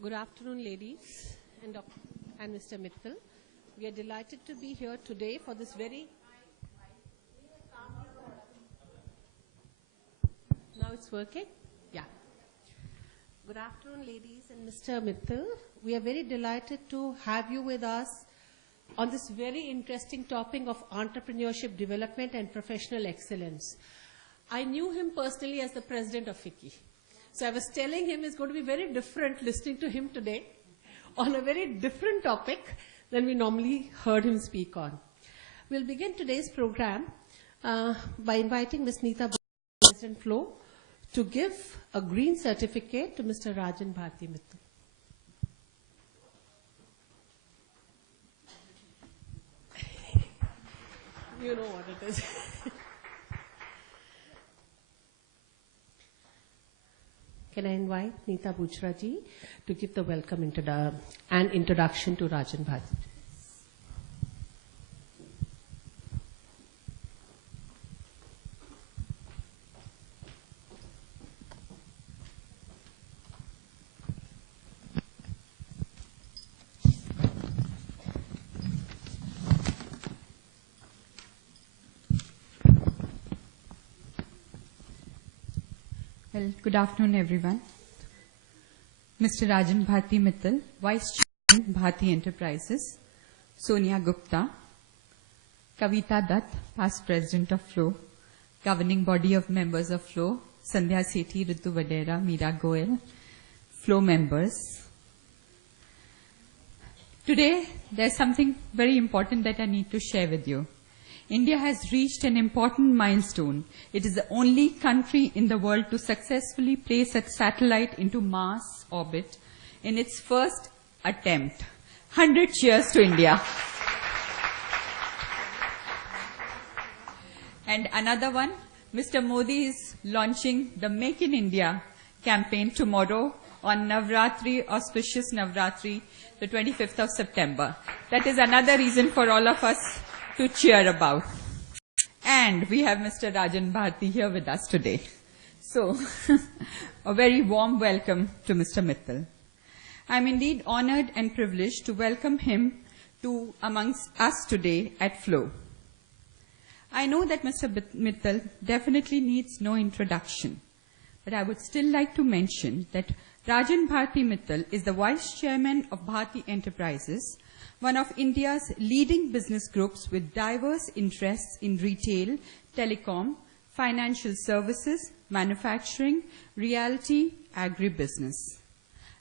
Good afternoon, ladies and Mr. Mittal. We are delighted to be here today for this very... Now it's working? Yeah. Good afternoon, ladies and Mr. Mittal. We are very delighted to have you with us on this very interesting topic of entrepreneurship development and professional excellence. I knew him personally as the president of FICCI. So I was telling him it's going to be very different listening to him today on a very different topic than we normally heard him speak on. We'll begin today's program by inviting Ms. Neeta, President Flow, to give a green certificate to Mr. Rajan Bharti Mittal. You know what it is. Can I invite Neeta Bujra ji to give the welcome and introduction to Rajan Bharti? Well, good afternoon, everyone. Mr. Rajan Bharti Mittal, Vice Chairman, Bharti Enterprises, Sonia Gupta, Kavita Dutt, Past President of Flow, Governing Body of Members of Flow, Sandhya Sethi, Ritu Vadera, Meera Goel, Flow members. Today, there's something very important that I need to share with you. India has reached an important milestone. It is the only country in the world to successfully place a satellite into Mars orbit in its first attempt. 100 cheers to India. And another one, Mr. Modi is launching the Make in India campaign tomorrow on Navratri, auspicious Navratri, the 25th of September. That is another reason for all of us to cheer about. And we have Mr. Rajan Bharti here with us today. So, a very warm welcome to Mr. Mittal. I'm indeed honored and privileged to welcome him to amongst us today at Flow. I know that Mr. Mittal definitely needs no introduction, but I would still like to mention that Rajan Bharti Mittal is the Vice Chairman of Bharti Enterprises, one of India's leading business groups with diverse interests in retail, telecom, financial services, manufacturing, realty, agribusiness.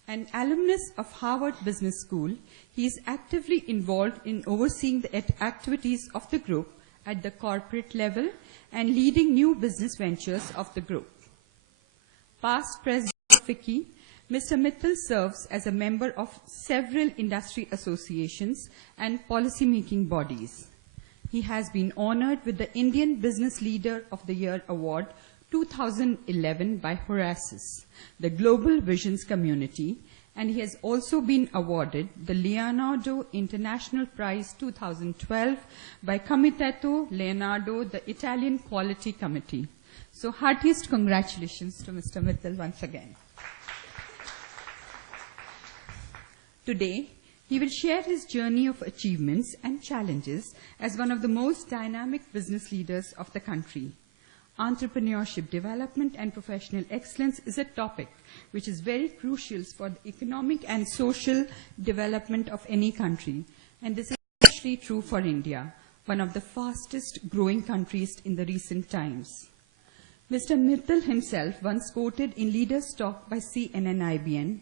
An alumnus of Harvard Business School, he is actively involved in overseeing the activities of the group at the corporate level and leading new business ventures of the group. Past President of FICCI, Mr. Mittal serves as a member of several industry associations and policy-making bodies. He has been honored with the Indian Business Leader of the Year Award 2011 by Horasis, the Global Visions Community, and he has also been awarded the Leonardo International Prize 2012 by Comitato Leonardo, the Italian Quality Committee. So heartiest congratulations to Mr. Mittal once again. Today, he will share his journey of achievements and challenges as one of the most dynamic business leaders of the country. Entrepreneurship development and professional excellence is a topic which is very crucial for the economic and social development of any country. And this is especially true for India, one of the fastest growing countries in the recent times. Mr. Mittal himself once quoted in Leaders' Talk by CNN-IBN,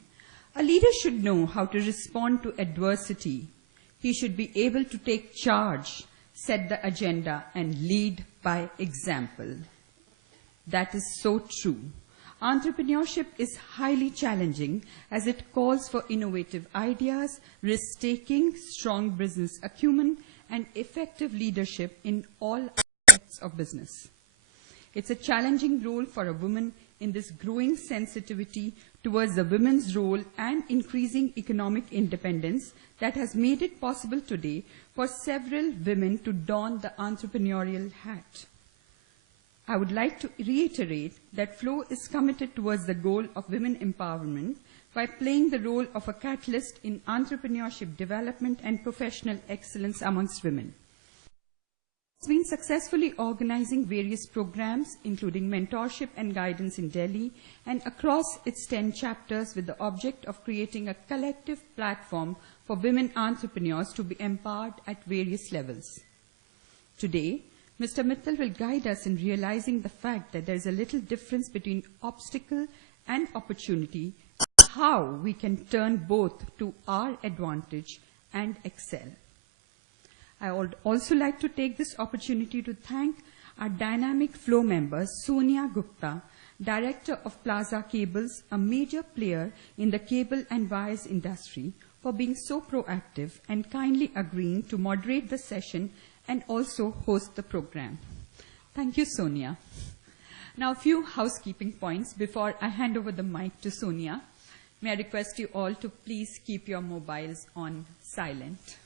"A leader should know how to respond to adversity. He should be able to take charge, set the agenda, and lead by example." That is so true. Entrepreneurship is highly challenging as it calls for innovative ideas, risk-taking, strong business acumen, and effective leadership in all aspects of business. It's a challenging role for a woman in this growing sensitivity towards the women's role and increasing economic independence that has made it possible today for several women to don the entrepreneurial hat. I would like to reiterate that Flow is committed towards the goal of women empowerment by playing the role of a catalyst in entrepreneurship development and professional excellence amongst women. It's been successfully organizing various programs, including mentorship and guidance in Delhi and across its 10 chapters, with the object of creating a collective platform for women entrepreneurs to be empowered at various levels. Today, Mr. Mittal will guide us in realizing the fact that there is a little difference between obstacle and opportunity, how we can turn both to our advantage and excel. I would also like to take this opportunity to thank our dynamic flow members, Sonia Gupta, Director of Plaza Cables, a major player in the cable and wires industry, for being so proactive and kindly agreeing to moderate the session and also host the program. Thank you, Sonia. Now, a few housekeeping points before I hand over the mic to Sonia. May I request you all to please keep your mobiles on silent.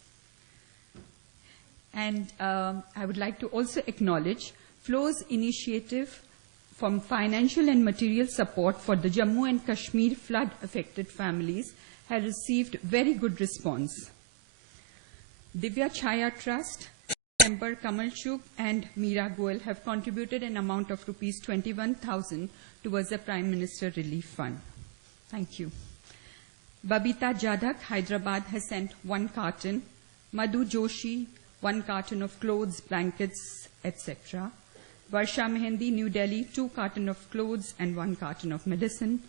And I would like to also acknowledge Flow's initiative from financial and material support for the Jammu and Kashmir flood-affected families has received very good response. Divya Chaya Trust member Kamal Chuk and Meera Goel have contributed an amount of rupees 21,000 towards the Prime Minister Relief Fund. Thank you. Babita Jadak, Hyderabad, has sent 1 carton. Madhu Joshi, 1 carton of clothes, blankets, etc. Varsha Mehendi, New Delhi, 2 cartons of clothes and 1 carton of medicine.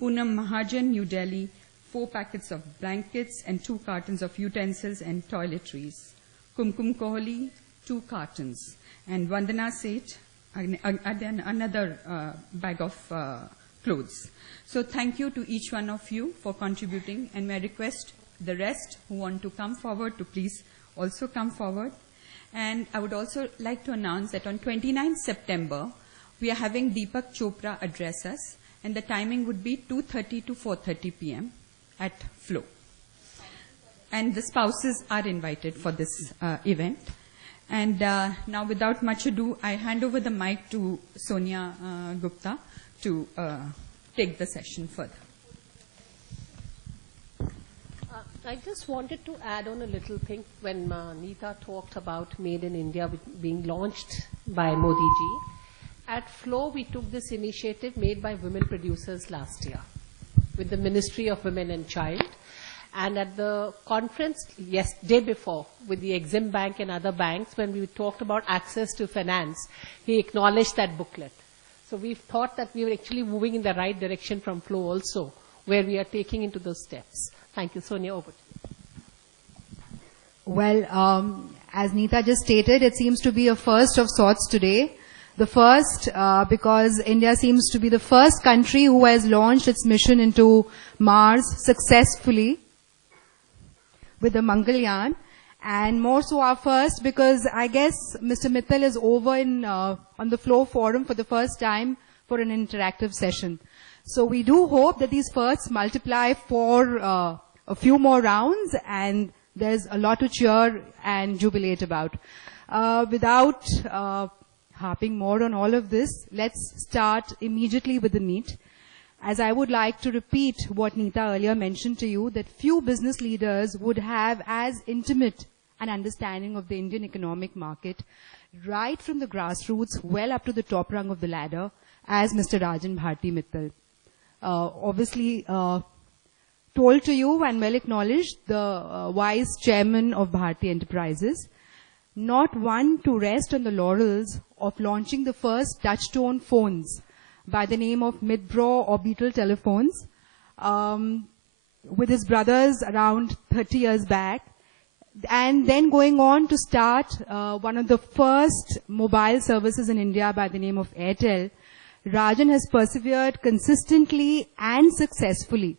Poonam Mahajan, New Delhi, 4 packets of blankets and 2 cartons of utensils and toiletries. Kumkum Kohli, 2 cartons. And Vandana Seth, another bag of clothes. So thank you to each one of you for contributing, and may I request the rest who want to come forward to please also come forward. And I would also like to announce that on 29th September, we are having Deepak Chopra address us, and the timing would be 2:30 to 4:30 p.m. at Flow. And the spouses are invited for this event. And now, without much ado, I hand over the mic to Sonia Gupta to take the session further. I just wanted to add on a little thing when Neeta talked about Made in India being launched by Modi ji. At Flow, we took this initiative made by women producers last year with the Ministry of Women and Child. And at the conference, day before, with the Exim Bank and other banks, when we talked about access to finance, he acknowledged that booklet. So we've thought that we were actually moving in the right direction from Flow also, where we are taking into those steps. Thank you. Sonia, over to you. Well, as Neeta just stated, it seems to be a first of sorts today. The first because India seems to be the first country who has launched its mission into Mars successfully with the Mangalyaan, and more so our first because I guess Mr. Mittal is over in, on the Flow Forum for the first time for an interactive session. So we do hope that these firsts multiply for a few more rounds, and there's a lot to cheer and jubilate about. Without harping more on all of this, let's start immediately with the meat. As I would like to repeat what Neeta earlier mentioned to you, that few business leaders would have as intimate an understanding of the Indian economic market, right from the grassroots, well up to the top rung of the ladder, as Mr. Rajan Bharti Mittal. Obviously, told to you and well acknowledged, the Vice Chairman of Bharti Enterprises, not one to rest on the laurels of launching the first touch-tone phones by the name of Midbro or Beetle telephones, with his brothers around 30 years back, and then going on to start one of the first mobile services in India by the name of Airtel. Rajan has persevered consistently and successfully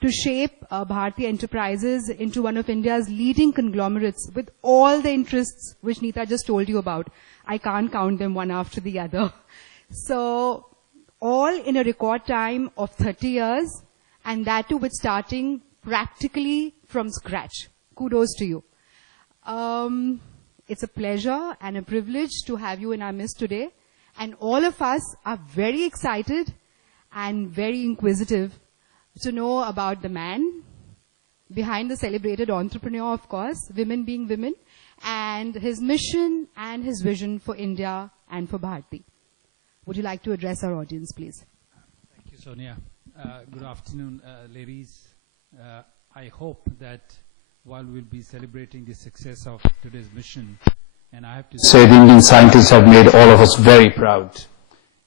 to shape Bharti Enterprises into one of India's leading conglomerates with all the interests which Neeta just told you about. I can't count them one after the other. So, all in a record time of 30 years, and that too with starting practically from scratch. Kudos to you. It's a pleasure and a privilege to have you in our midst today. And all of us are very excited and very inquisitive to know about the man behind the celebrated entrepreneur, of course, women being women, and his mission and his vision for India and for Bharti. Would you like to address our audience, please? Thank you, Sonia. Good afternoon, ladies. I hope that while we'll be celebrating the success of today's mission, and I have to say the Indian scientists have made all of us very proud.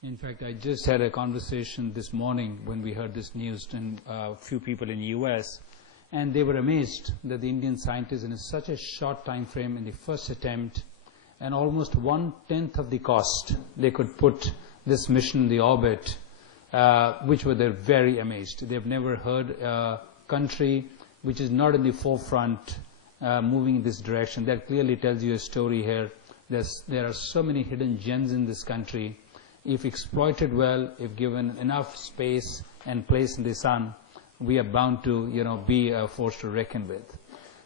In fact, I just had a conversation this morning when we heard this news and a few people in the US, and they were amazed that the Indian scientists in such a short time frame in the first attempt and almost 1/10 of the cost, they could put this mission in the orbit, which were they're very amazed. They've never heard a country which is not in the forefront moving in this direction. That clearly tells you a story here. There are so many hidden gems in this country. If exploited well, if given enough space and place in the sun, we are bound to, be a force to reckon with.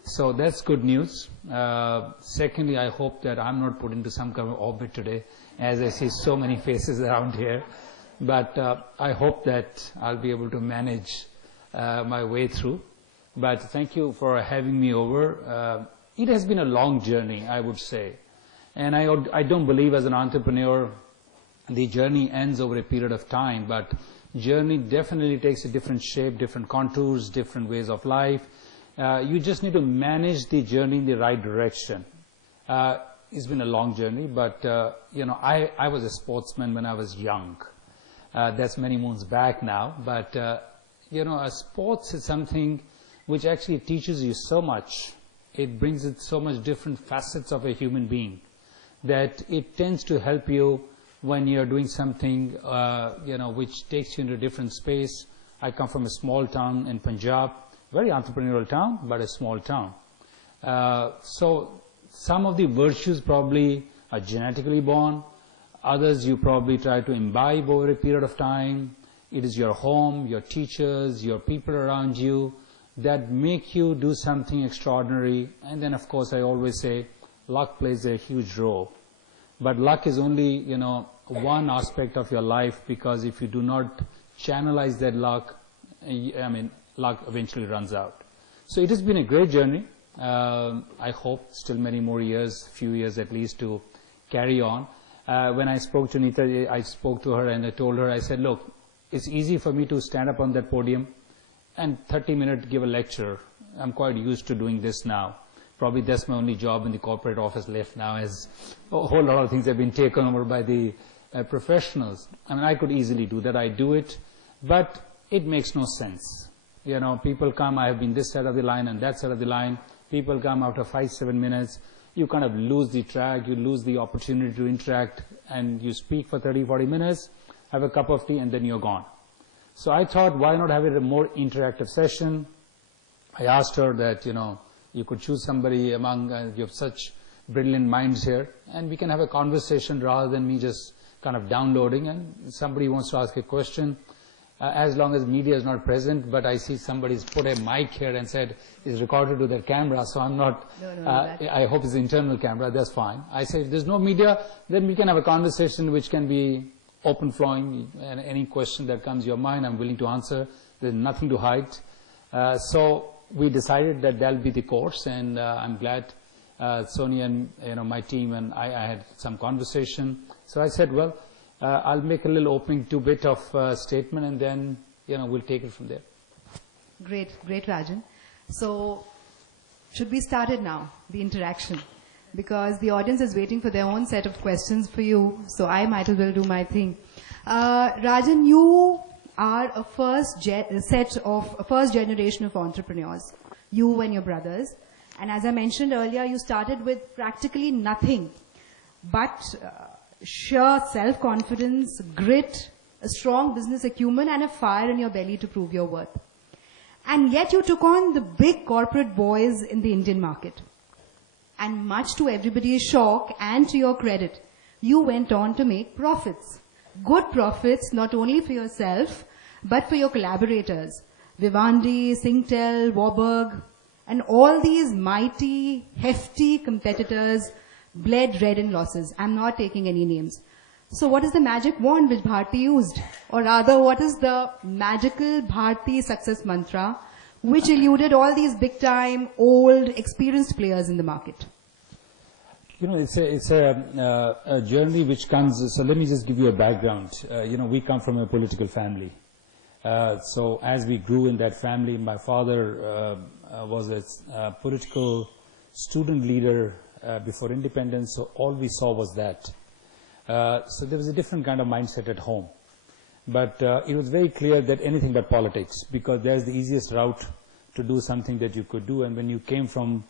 So that's good news. Secondly, I hope that I'm not put into some kind of orbit today, as I see so many faces around here. But I hope that I'll be able to manage my way through. But thank you for having me over. It has been a long journey, I would say. And I don't believe as an entrepreneur the journey ends over a period of time, but journey definitely takes a different shape, different contours, different ways of life. You just need to manage the journey in the right direction. It's been a long journey, but I was a sportsman when I was young. That's many moons back now, but sports is something which actually teaches you so much. It brings in so much different facets of a human being that it tends to help you when you're doing something, which takes you into a different space. I come from a small town in Punjab, very entrepreneurial town, but a small town. So some of the virtues probably are genetically born. Others you probably try to imbibe over a period of time. It is your home, your teachers, your people around you that make you do something extraordinary. And then, of course, I always say luck plays a huge role. But luck is only, one aspect of your life, because if you do not channelize that luck, luck eventually runs out. So it has been a great journey. I hope still many more years, few years at least, to carry on. When I spoke to Nita, I spoke to her and I told her, I said, look, it's easy for me to stand up on that podium and 30 minutes give a lecture. I'm quite used to doing this now. Probably that's my only job in the corporate office left now, as a whole lot of things have been taken over by the professionals. I could easily do that. I do it, but it makes no sense. People come, I have been this side of the line and that side of the line. People come after 5-7 minutes. You kind of lose the track, you lose the opportunity to interact, and you speak for 30-40 minutes, have a cup of tea, and then you're gone. So I thought, why not have it a more interactive session? I asked her that, you could choose somebody among, you have such brilliant minds here, and we can have a conversation rather than me just kind of downloading, and somebody wants to ask a question, as long as media is not present, but I see somebody's put a mic here and said it's recorded to their camera, so I'm not, I hope it's internal camera, that's fine. I say if there's no media, then we can have a conversation which can be open flowing, and any question that comes to your mind, I'm willing to answer. There's nothing to hide. So we decided that that'll be the course, and I'm glad Sonia and my team and I had some conversation. So I said, well, I'll make a little opening 2-bit of statement, and then we'll take it from there. Great, Rajan. So should we start it now, the interaction? Because the audience is waiting for their own set of questions for you, so I might as well do my thing. Rajan, you are a first generation of entrepreneurs, you and your brothers. And as I mentioned earlier, you started with practically nothing but sheer self-confidence, grit, a strong business acumen, and a fire in your belly to prove your worth. And yet you took on the big corporate boys in the Indian market. And much to everybody's shock and to your credit, you went on to make profits. Good profits, not only for yourself, but for your collaborators. Vivendi, Singtel, Warburg, and all these mighty, hefty competitors bled red in losses. I'm not taking any names. So what is the magic wand which Bharti used? Or rather, what is the magical Bharti success mantra which eluded all these big-time, old, experienced players in the market? You know, it's a journey which comes, so let me just give you a background. You know, we come from a political family. So as we grew in that family, my father was a political student leader before independence, so all we saw was that. So there was a different kind of mindset at home. But it was very clear that anything but politics, because there's the easiest route to do something that you could do. And when you came from,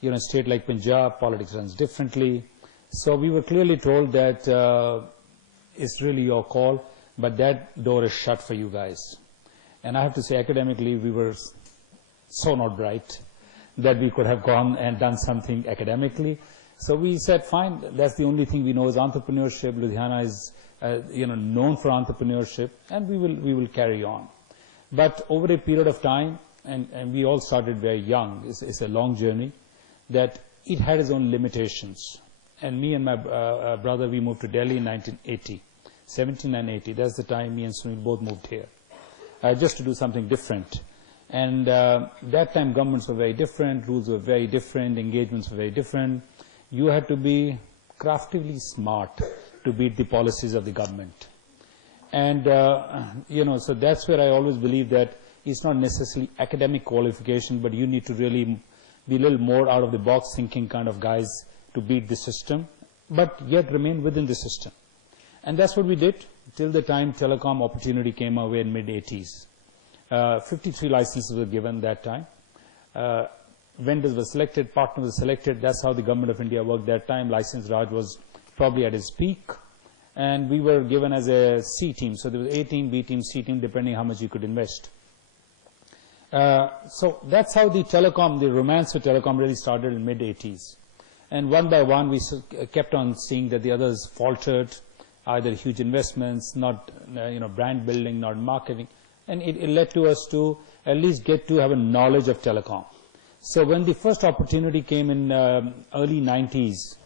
you know, a state like Punjab, politics runs differently. So we were clearly told that it's really your call, but that door is shut for you guys. And I have to say, academically, we were so not bright that we could have gone and done something academically. So we said, fine, that's the only thing we know is entrepreneurship. Ludhiana is, you know, known for entrepreneurship, and we will carry on. But over a period of time, and we all started very young, it's a long journey, that it had its own limitations. And me and my brother, we moved to Delhi in 1980, 17 and 80. That's the time me and Sunil both moved here, just to do something different. And that time governments were very different, rules were very different, engagements were very different. You had to be craftily smart to beat the policies of the government. And, you know, so that's where I always believe that it's not necessarily academic qualification, but you need to really be a little more out of the box thinking kind of guys to beat the system, but yet remain within the system. And that's what we did till the time telecom opportunity came our way in mid-80s. 53 licenses were given that time. Vendors were selected, partners were selected. That's how the government of India worked that time. License Raj was probably at its peak. And we were given as a C team. So there was A team, B team, C team, depending how much you could invest. So that's how the telecom, the romance with telecom really started in mid-80s. And one by one, we kept on seeing that the others faltered, either huge investments, not you know, brand building, not marketing. And it led to us to at least get to have a knowledge of telecom. So when the first opportunity came in early 90s,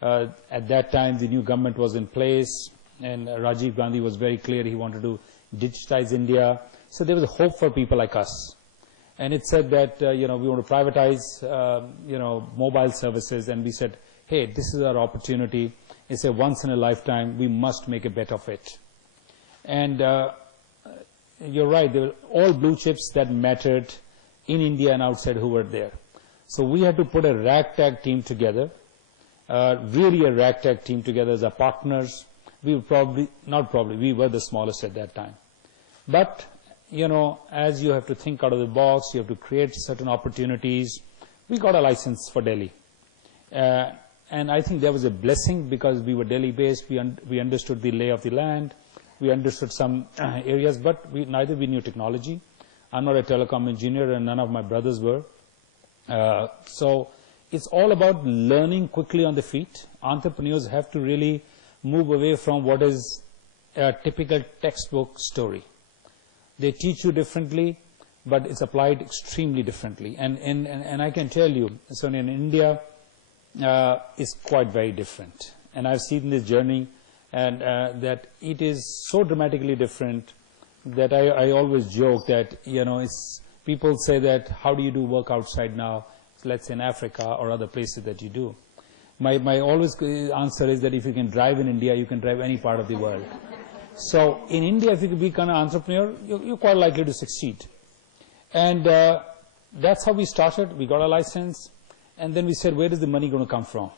at that time the new government was in place, and Rajiv Gandhi was very clear he wanted to digitize India. So there was a hope for people like us. And it said that, you know, we want to privatize, you know, mobile services. And we said, hey, this is our opportunity. It's a once in a lifetime. We must make a bet of it. And you're right. There were all blue chips that mattered in India and outside who were there. So we had to put a ragtag team together, really a ragtag team together as our partners. We were probably, not probably, we were the smallest at that time. But, you know, as you have to think out of the box, you have to create certain opportunities. We got a license for Delhi. And I think there was a blessing because we were Delhi-based. We understood the lay of the land. We understood some areas, but neither we knew technology. I'm not a telecom engineer, and none of my brothers were. So it's all about learning quickly on the feet. Entrepreneurs have to really move away from what is a typical textbook story. They teach you differently, but it's applied extremely differently. And I can tell you, so in India, it's quite very different. And I've seen this journey, and that it is so dramatically different that I always joke that, you know, it's, people say that, how do you do work outside now, let's say in Africa or other places that you do. My always answer is that if you can drive in India, you can drive any part of the world. So in India, if you can become an entrepreneur, you're quite likely to succeed. And that's how we started. We got a license, and then we said, where is the money going to come from?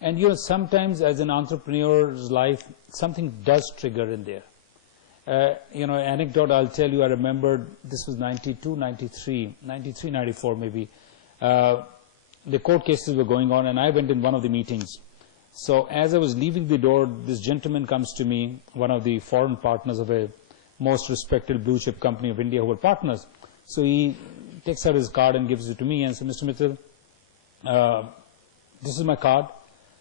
And you know, sometimes as an entrepreneur's life, something does trigger in there. You know, anecdote I'll tell you, I remember this was 92, 93, 94 maybe. The court cases were going on, and I went in one of the meetings. So as I was leaving the door, this gentleman comes to me, one of the foreign partners of a most respected blue chip company of India who were partners. So he takes out his card and gives it to me and says, Mr. Mittal, this is my card.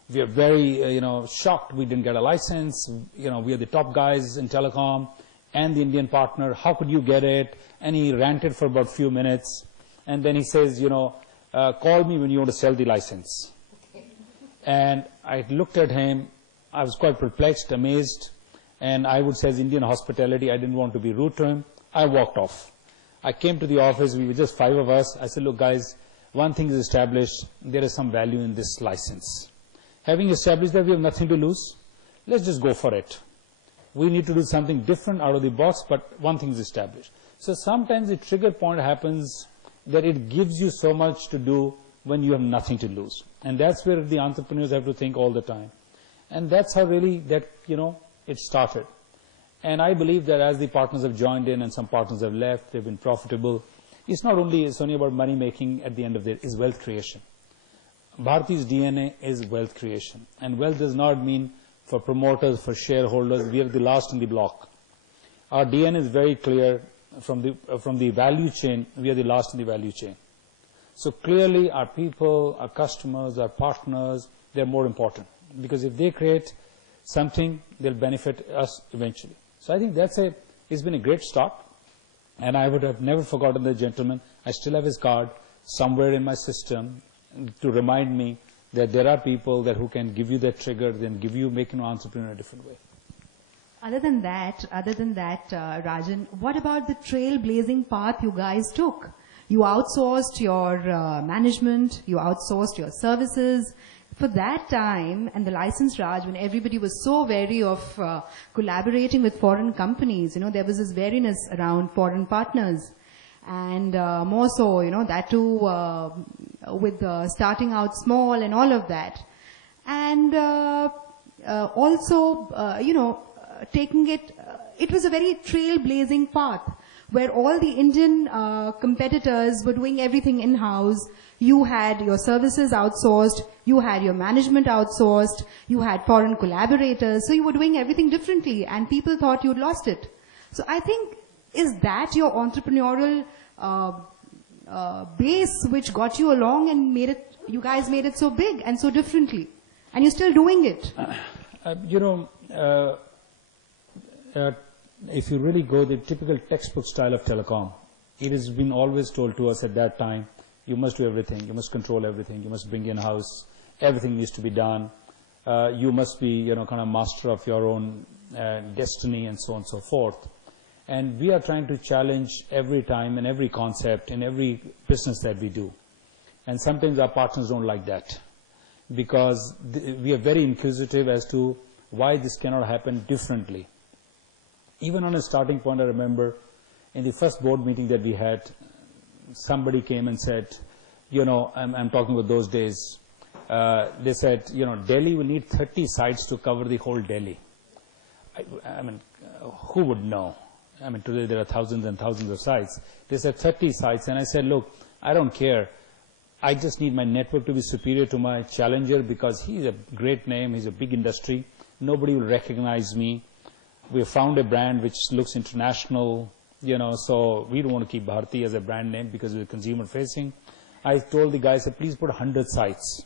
We are very, you know, shocked we didn't get a license. You know, we are the top guys in telecom and the Indian partner. How could you get it? And he ranted for about a few minutes. And then he says, you know, call me when you want to sell the license. And I looked at him. I was quite perplexed, amazed, and I would say as Indian hospitality, I didn't want to be rude to him. I walked off. I came to the office, we were just 5 of us. I said, look guys, one thing is established, there is some value in this license. Having established that we have nothing to lose, let's just go for it. We need to do something different out of the box, but one thing is established. So sometimes the trigger point happens that it gives you so much to do when you have nothing to lose. And that's where the entrepreneurs have to think all the time. And that's how really that, it started. And I believe that as the partners have joined in and some partners have left, they've been profitable. It's not only, it's only about money making at the end of the day, it's wealth creation. Bharti's DNA is wealth creation. And wealth does not mean for promoters, for shareholders, we are the last in the block. Our DNA is very clear from the value chain, we are the last in the value chain. So clearly our people, our customers, our partners, they're more important. Because if they create something, they'll benefit us eventually. So I think it's been a great start. And I would have never forgotten the gentleman. I still have his card somewhere in my system to remind me that there are people who can give you that trigger, then make you an entrepreneur in a different way. Other than that, Rajan, what about the trailblazing path you guys took? You outsourced your management, you outsourced your services. For that time, and the license Raj, when everybody was so wary of collaborating with foreign companies, there was this wariness around foreign partners. And more so, that too with starting out small and all of that. And also, taking it was a very trailblazing path where all the Indian competitors were doing everything in-house. You had your services outsourced, you had your management outsourced, you had foreign collaborators, so you were doing everything differently and people thought you'd lost it. So I think, is that your entrepreneurial base which got you along and you guys made it so big and so differently? And you're still doing it. If you really go the typical textbook style of telecom, it has been always told to us at that time, you must do everything, you must control everything, you must bring in-house, everything needs to be done, you must be, kind of master of your own destiny and so on and so forth. And we are trying to challenge every time and every concept in every business that we do. And sometimes our partners don't like that because we are very inquisitive as to why this cannot happen differently. Even on a starting point, I remember in the first board meeting that we had, somebody came and said, I'm talking about those days, they said, Delhi will need 30 sites to cover the whole Delhi. I mean, who would know? I mean, today there are thousands and thousands of sites. They said 30 sites, and I said, look, I don't care. I just need my network to be superior to my challenger because he's a great name, he's a big industry. Nobody will recognize me. We have found a brand which looks international, so we don't want to keep Bharti as a brand name because we're consumer facing. I told the guys, please put 100 sites.